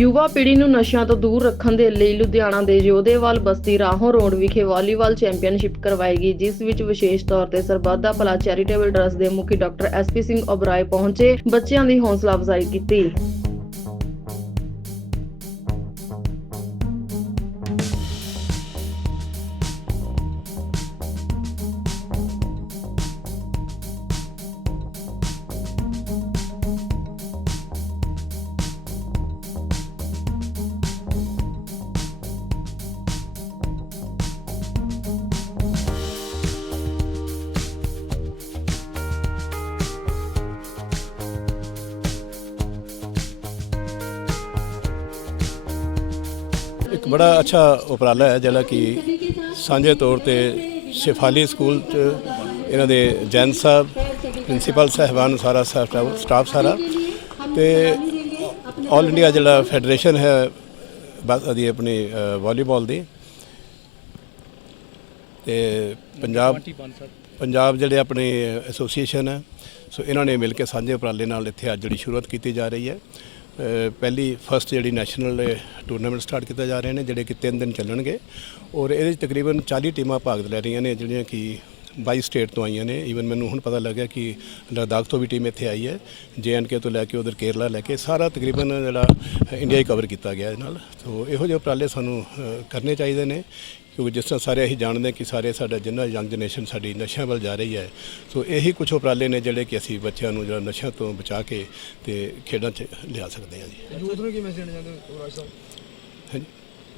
ਯੁਵਾ ਪੀੜ੍ਹੀ ਨੂੰ ਨਸ਼ਿਆਂ ਤੋਂ ਦੂਰ ਰੱਖਣ ਦੇ ਲਈ ਲੁਧਿਆਣਾ ਦੇ ਜੋਧੇਵਾਲ ਬਸਤੀ ਰਾਹੋਂ ਰੋਡ ਵਿਖੇ ਵਾਲੀਬਾਲ ਚੈਂਪੀਅਨਸ਼ਿਪ ਕਰਵਾਏਗੀ ਜਿਸ ਵਿੱਚ ਵਿਸ਼ੇਸ਼ ਤੌਰ ਤੇ ਸਰਬੱਧਾ ਭਲਾ ਚੈਰੀਟੇਬਲ ਟਰਸਟ ਦੇ ਮੁਖੀ ਡਾਕਟਰ ਐਸਪੀ ਸਿੰਘ ਓਬਰਾਏ ਪਹੁੰਚੇ ਬੱਚਿਆਂ ਦੀ ਹੌਸਲਾ ਅਫਜ਼ਾਈ ਕੀਤੀ ਬੜਾ ਅੱਛਾ ਉਪਰਾਲਾ ਹੈ ਜਿਹੜਾ ਕਿ ਸਾਂਝੇ ਤੌਰ ਤੇ ਸ਼ਿਫਾਲੀ ਸਕੂਲ ਚ ਇਹਨਾਂ ਦੇ ਜੈਨ ਸਾਹਿਬ ਪ੍ਰਿੰਸੀਪਲ ਸਹਿਬਾਨ ਸਾਰਾ ਸਟਾਫ ਸਾਰਾ ਤੇ ਆਲ ਇੰਡੀਆ ਜਿਹੜਾ ਫੈਡਰੇਸ਼ਨ ਹੈ ਬਸ ਅਦੀ ਆਪਣੀ ਵਾਲੀਬਾਲ ਦੀ ਤੇ ਪੰਜਾਬ ਪੰਜਾਬ ਜਿਹੜੇ ਆਪਣੇ ਐਸੋਸੀਏਸ਼ਨ ਹੈ ਸੋ ਇਹਨਾਂ ਨੇ ਮਿਲ ਕੇ ਸਾਂਝੇ ਉਪਰਾਲੇ ਨਾਲ ਇੱਥੇ ਅੱਜ ਜਿਹੜੀ ਸ਼ੁਰੂਆਤ ਕੀਤੀ ਜਾ ਰਹੀ ਹੈ ਪਹਿਲੀ ਫਰਸਟ ਜਿਹੜੀ ਨੈਸ਼ਨਲ ਟੂਰਨਾਮੈਂਟ ਸਟਾਰਟ ਕੀਤਾ ਜਾ ਰਹੇ ਨੇ ਜਿਹੜੇ ਕਿ 3 ਦਿਨ ਚੱਲਣਗੇ ਔਰ ਇਹਦੇ ਵਿੱਚ ਤਕਰੀਬਨ 40 ਟੀਮਾਂ ਭਾਗ ਲੈ ਰਹੀਆਂ ਨੇ ਜਿਹੜੀਆਂ ਕਿ 22 ਸਟੇਟ ਤੋਂ ਆਈਆਂ ਨੇ ਈਵਨ ਮੈਨੂੰ ਹੁਣ ਪਤਾ ਲੱਗਿਆ ਕਿ ਲਦਾਖ ਤੋਂ ਵੀ ਟੀਮ ਇੱਥੇ ਆਈ ਹੈ ਜੇਐਨਕੇ ਤੋਂ ਲੈ ਕੇ ਉਧਰ ਕੇਰਲਾ ਲੈ ਕੇ ਸਾਰਾ ਤਕਰੀਬਨ ਜਿਹੜਾ ਇੰਡੀਆ ਹੀ ਕਵਰ ਕੀਤਾ ਗਿਆ ਇਹ ਨਾਲ ਸੋ ਇਹੋ ਜਿਹੇ ਉਪਰਾਲੇ ਸਾਨੂੰ ਕਰਨੇ ਚਾਹੀਦੇ ਨੇ ਕਿਉਂਕਿ ਜਿਸ ਤਰ੍ਹਾਂ ਸਾਰੇ ਅਸੀਂ ਜਾਣਦੇ ਕਿ ਸਾਰੇ ਸਾਡਾ ਜਿੰਨਾ ਯੰਗ ਜਨਰੇਸ਼ਨ ਸਾਡੀ ਨਸ਼ਿਆਂ ਵੱਲ ਜਾ ਰਹੀ ਹੈ ਸੋ ਇਹੀ ਕੁਝ ਉਪਰਾਲੇ ਨੇ ਜਿਹੜੇ ਕਿ ਅਸੀਂ ਬੱਚਿਆਂ ਨੂੰ ਜਿਹੜਾ ਨਸ਼ਿਆਂ ਤੋਂ ਬਚਾ ਕੇ ਤੇ ਖੇਡਾਂ 'ਚ ਲਿਆ ਸਕਦੇ ਹਾਂ ਜੀ ਯੂਥ ਨੂੰ ਕੀ ਮੈਸੇਜ ਦੇਣਾ ਚਾਹੁੰਦੇ ਹੋ ਰਾਜ ਸਾਹਿਬ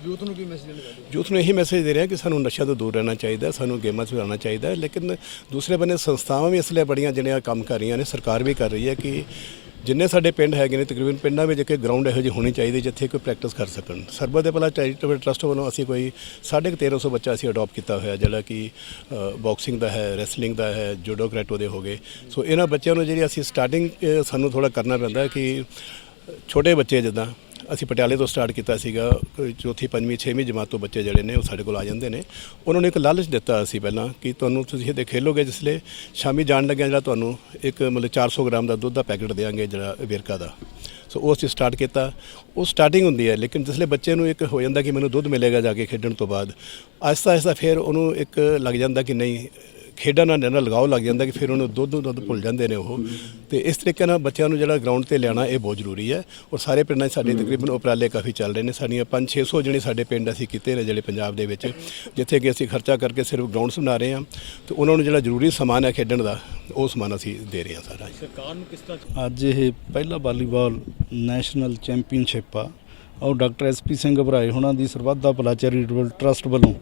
ਯੂਥ ਨੂੰ ਕੀ ਮੈਸੇਜ ਦੇਣਾ ਚਾਹੁੰਦੇ ਯੂਥ ਨੂੰ ਇਹੀ ਮੈਸੇਜ ਦੇ ਰਿਹਾ ਕਿ ਸਾਨੂੰ ਨਸ਼ਾ ਤੋਂ ਦੂਰ ਰਹਿਣਾ ਚਾਹੀਦਾ ਸਾਨੂੰ ਗੇਮਾਂ 'ਚ ਰਹਿਣਾ ਚਾਹੀਦਾ ਲੇਕਿਨ ਦੂਸਰੇ ਬੰਨੇ ਸੰਸਥਾਵਾਂ ਵੀ ਇਸ ਲਈ ਬੜੀਆਂ ਜਿਹੜੀਆਂ ਕੰਮ ਕਰ ਰਹੀਆਂ ਨੇ ਸਰਕਾਰ ਵੀ ਕਰ ਰਹੀ ਹੈ ਕਿ ਜਿੰਨੇ ਸਾਡੇ ਪਿੰਡ ਹੈਗੇ ਨੇ ਤਕਰੀਬਨ ਪਿੰਡਾਂ ਵਿੱਚ ਇੱਕ ਗਰਾਊਂਡ ਇਹੋ ਜਿਹੀ ਹੋਣੀ ਚਾਹੀਦੀ ਜਿੱਥੇ ਕੋਈ ਪ੍ਰੈਕਟਿਸ ਕਰ ਸਕਣ ਸਰਬਤ ਦੇ ਪਹਿਲਾ ਚੈਰੀਟੇਬਲ ਟਰਸਟ ਵੱਲੋਂ ਅਸੀਂ ਕੋਈ 1350 ਬੱਚਾ ਅਸੀਂ ਅਡਾਪਟ ਕੀਤਾ ਹੋਇਆ ਜਿਹੜਾ ਕਿ ਬਾਕਸਿੰਗ ਦਾ ਹੈ ਰੈਸਲਿੰਗ ਦਾ ਹੈ ਜੂਡੋ ਕਰੈਟੋ ਦੇ ਹੋਗੇ ਸੋ ਇਹਨਾਂ ਬੱਚਿਆਂ ਨੂੰ ਜਿਹੜੀ ਅਸੀਂ ਸਟਾਰਟਿੰਗ ਸਾਨੂੰ ਥੋੜਾ ਕਰਨਾ ਪੈਂਦਾ ਕਿ ਛੋਟੇ ਬੱਚੇ ਜਿੱਦਾਂ ਅਸੀਂ ਪਟਿਆਲੇ ਤੋਂ ਸਟਾਰਟ ਕੀਤਾ ਸੀਗਾ ਚੌਥੀ ਪੰਜਵੀਂ ਛੇਵੀਂ ਜਮਾਤ ਤੋਂ ਬੱਚੇ ਜਿਹੜੇ ਨੇ ਉਹ ਸਾਡੇ ਕੋਲ ਆ ਜਾਂਦੇ ਨੇ ਉਹਨਾਂ ਨੇ ਇੱਕ ਲਾਲਚ ਦਿੱਤਾ ਸੀ ਪਹਿਲਾਂ ਕਿ ਤੁਹਾਨੂੰ ਤੁਸੀਂ ਇਹਦੇ ਖੇਲੋਗੇ ਜਿਸਲੇ ਸ਼ਾਮੀ ਜਾਣ ਲੱਗਿਆ ਜਿਹੜਾ ਤੁਹਾਨੂੰ ਇੱਕ ਮਤਲਬ 400 ਗ੍ਰਾਮ ਦਾ ਦੁੱਧ ਦਾ ਪੈਕੇਟ ਦੇਾਂਗੇ ਜਿਹੜਾ ਵੇਰਕਾ ਦਾ ਸੋ ਉਹ ਅਸੀਂ ਸਟਾਰਟ ਕੀਤਾ ਉਹ ਸਟਾਰਟਿੰਗ ਹੁੰਦੀ ਹੈ ਲੇਕਿਨ ਜਿਸਲੇ ਬੱਚੇ ਨੂੰ ਇੱਕ ਹੋ ਜਾਂਦਾ ਕਿ ਮੈਨੂੰ ਦੁੱਧ ਮਿਲੇਗਾ ਜਾ ਕੇ ਖੇਡਣ ਤੋਂ ਬਾਅਦ ਆਸਤਾ ਆਸਤਾ ਫਿਰ ਉਹਨੂੰ ਇੱਕ ਲੱਗ ਜਾਂਦਾ ਕਿ ਨਹੀਂ ਖੇਡਾਂ ਨਾਲ ਨਾ ਲਗਾਓ ਲੱਗ ਜਾਂਦਾ ਕਿ ਫਿਰ ਉਹਨੂੰ ਦੁੱਧ ਦੁੱਧ ਭੁੱਲ ਜਾਂਦੇ ਨੇ ਉਹ ਤੇ ਇਸ ਤਰੀਕੇ ਨਾਲ ਬੱਚਿਆਂ ਨੂੰ ਜਿਹੜਾ ਗਰਾਊਂਡ ਤੇ ਲਿਆਣਾ ਇਹ ਬਹੁਤ ਜ਼ਰੂਰੀ ਹੈ ਔਰ ਸਾਰੇ ਪਿੰਡਾਂ 'ਚ ਸਾਡੇ ਤਕਰੀਬਨ ਉਪਰਾਲੇ ਕਾਫੀ ਚੱਲ ਰਹੇ ਨੇ ਸਾਡੀਆਂ 5-600 ਜਿਹੜੇ ਸਾਡੇ ਪਿੰਡ ਅਸੀਂ ਕੀਤੇ ਨੇ ਜਿਹੜੇ ਪੰਜਾਬ ਦੇ ਵਿੱਚ ਜਿੱਥੇ ਕਿ ਅਸੀਂ ਖਰਚਾ ਕਰਕੇ ਸਿਰਫ ਗਰਾਊਂਡਸ ਬਣਾ ਰਹੇ ਹਾਂ ਤੇ ਉਹਨਾਂ ਨੂੰ ਜਿਹੜਾ ਜ਼ਰੂਰੀ ਸਮਾਨ ਹੈ ਖੇਡਣ ਦਾ ਉਹ ਸਮਾਨ ਅਸੀਂ ਦੇ ਰਹੇ ਹਾਂ ਸਾਰਾ ਸਰਕਾਰ ਨੂੰ ਕਿਸ ਤਰ੍ਹਾਂ ਅੱਜ ਇਹ ਪਹਿਲਾ ਵਾਲੀਬਾਲ ਨੈਸ਼ਨਲ ਚੈਂਪੀਅਨਸ਼ਿਪ ਆ ਔਰ ਡਾਕਟਰ ਐਸਪੀ ਸਿੰਘ ਭਰਾਏ ਉਹਨਾਂ ਦੀ ਸਰਬੱਤ ਦਾ ਭਲਾਚਾਰੀ ਟਰਸਟ ਵੱਲੋਂ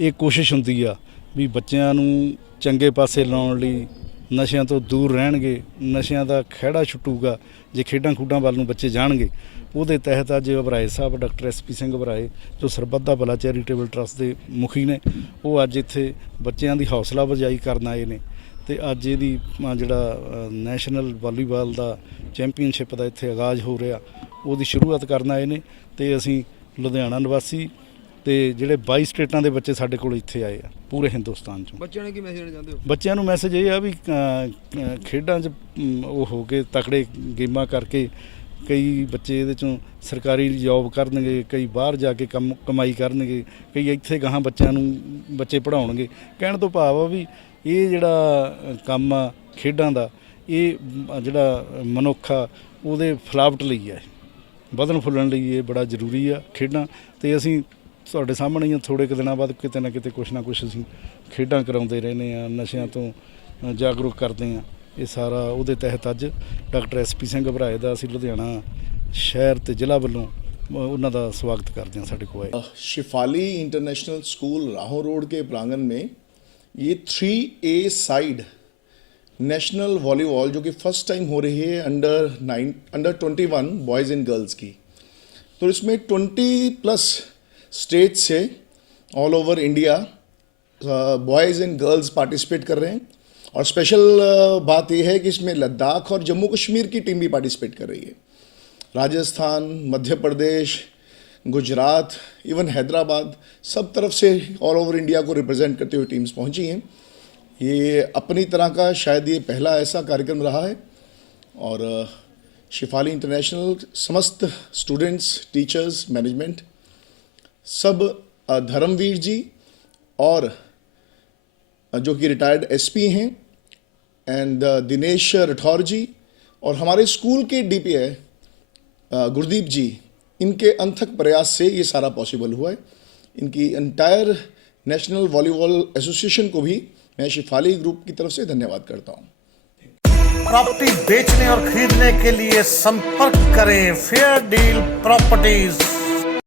ਇਹ ਕੋਸ਼ਿਸ਼ ਹੁੰਦੀ ਆ ਵੀ ਬੱਚਿਆਂ ਨੂੰ ਚੰਗੇ ਪਾਸੇ ਲਾਉਣ ਲਈ ਨਸ਼ਿਆਂ ਤੋਂ ਦੂਰ ਰਹਿਣਗੇ ਨਸ਼ਿਆਂ ਦਾ ਖਿਹੜਾ ਛੁੱਟੂਗਾ ਜੇ ਖੇਡਾਂ ਖੂਡਾਂ ਵੱਲ ਨੂੰ ਬੱਚੇ ਜਾਣਗੇ ਉਹਦੇ ਤਹਿਤ ਅੱਜ ਅਬਰਾਏ ਸਾਹਿਬ ਡਾਕਟਰ ਐਸਪੀ ਸਿੰਘ ਬਰਾਏ ਜੋ ਸਰਬੱਤ ਦਾ ਭਲਾ ਚੈਰੀਟੇਬਲ ਟਰਸਟ ਦੇ ਮੁਖੀ ਨੇ ਉਹ ਅੱਜ ਇੱਥੇ ਬੱਚਿਆਂ ਦੀ ਹੌਸਲਾ ਵਜਾਈ ਕਰਨ ਆਏ ਨੇ ਤੇ ਅੱਜ ਇਹਦੀ ਜਿਹੜਾ ਨੈਸ਼ਨਲ ਵਾਲੀਬਾਲ ਦਾ ਚੈਂਪੀਅਨਸ਼ਿਪ ਦਾ ਇੱਥੇ ਆਗਾਜ਼ ਹੋ ਰਿਹਾ ਉਹਦੀ ਸ਼ੁਰੂਆਤ ਕਰਨ ਆਏ ਨੇ ਤੇ ਅਸੀਂ ਲੁਧਿਆਣਾ ਨਿਵਾਸੀ ਤੇ ਜਿਹੜੇ 22 ਸਟੇਟਾਂ ਦੇ ਬੱਚੇ ਸਾਡੇ ਕੋਲ ਇੱਥੇ ਆਏ ਆ ਪੂਰੇ ਹਿੰਦੁਸਤਾਨ ਚੋਂ ਬੱਚਿਆਂ ਨੂੰ ਕੀ ਮੈਸੇਜ ਦੇਣਾ ਚਾਹੁੰਦੇ ਹੋ ਬੱਚਿਆਂ ਨੂੰ ਮੈਸੇਜ ਇਹ ਆ ਵੀ ਖੇਡਾਂ 'ਚ ਉਹ ਹੋ ਕੇ ਤਕੜੇ ਗੇਮਾਂ ਕਰਕੇ ਕਈ ਬੱਚੇ ਇਹਦੇ ਚੋਂ ਸਰਕਾਰੀ ਜੌਬ ਕਰਨਗੇ ਕਈ ਬਾਹਰ ਜਾ ਕੇ ਕੰਮ ਕਮਾਈ ਕਰਨਗੇ ਕਈ ਇੱਥੇ ਗਾਹਾਂ ਬੱਚਿਆਂ ਨੂੰ ਬੱਚੇ ਪੜਾਉਣਗੇ ਕਹਿਣ ਤੋਂ ਭਾਵ ਆ ਵੀ ਇਹ ਜਿਹੜਾ ਕੰਮ ਆ ਖੇਡਾਂ ਦਾ ਇਹ ਜਿਹੜਾ ਮਨੁੱਖਾ ਉਹਦੇ ਫਲਾਵਟ ਲਈ ਆ ਵਧਣ ਫੁੱਲਣ ਲਈ ਇਹ ਬੜਾ ਜ਼ਰੂਰੀ ਆ ਖੇਡਾਂ ਤੇ ਅਸੀਂ ਤੁਹਾਡੇ ਸਾਹਮਣੇ ਹੀ ਆ, ਥੋੜੇ ਕੁ ਦਿਨਾਂ ਬਾਅਦ ਕਿਤੇ ਨਾ ਕਿਤੇ ਕੁਛ ਨਾ ਕੁਛ ਅਸੀਂ ਖੇਡਾਂ ਕਰਾਉਂਦੇ ਰਹਿੰਦੇ ਆ ਨਸ਼ਿਆਂ ਤੋਂ ਅ, ਜਾਗਰੂਕ ਕਰਦੇ ਆ ਇਹ ਸਾਰਾ ਉਹਦੇ ਤਹਿਤ ਅੱਜ ਡਾਕਟਰ ਐਸਪੀ ਸਿੰਘ ਘਬਰਾਏ ਦਾ ਅਸੀਂ ਲੁਧਿਆਣਾ ਸ਼ਹਿਰ ਤੇ ਜ਼ਿਲ੍ਹਾ ਵੱਲੋਂ ਅ, ਉਹਨਾਂ ਦਾ ਸਵਾਗਤ ਕਰਦੇ ਆ ਸਾਡੇ ਕੋਲ ਆਏ Shifali international school Rahon road के प्रांगण में ये three a side national volleyball जो कि फर्स्ट टाइम हो रही है under nine under twenty one boys and girls की तो इसमें ट्वेंटी प्लस स्टेट से all over India boys and girls participate कर रहे हैं और स्पेशल uh, बात यह है कि इसमें लद्दाख और जम्मू कश्मीर की टीम भी पार्टिसिपेट कर रही है राजस्थान मध्य प्रदेश गुजरात इवन हैदराबाद सब तरफ से ऑल ओवर इंडिया को रिप्रेजेंट करते हुए टीम्स पहुंची हैं ये अपनी तरह का शायद ये पहला ऐसा कार्यक्रम रहा है और uh, शिफाली इंटरनेशनल समस्त स्टूडेंट्स टीचर्स मैनेजमेंट सब धर्मवीर जी और जो कि रिटायर्ड एसपी हैं एंड दिनेश राठौर जी और हमारे स्कूल के डीपीआई गुरदीप जी इनके अंथक प्रयास से ये सारा पॉसिबल हुआ है इनकी एंटायर नेशनल वॉलीबॉल एसोसिएशन को भी मैं शिफाली ग्रुप की तरफ से धन्यवाद करता हूँ प्रॉपर्टी बेचने और खरीदने के लिए संपर्क करें फेयर डील प्रॉपर्टीज़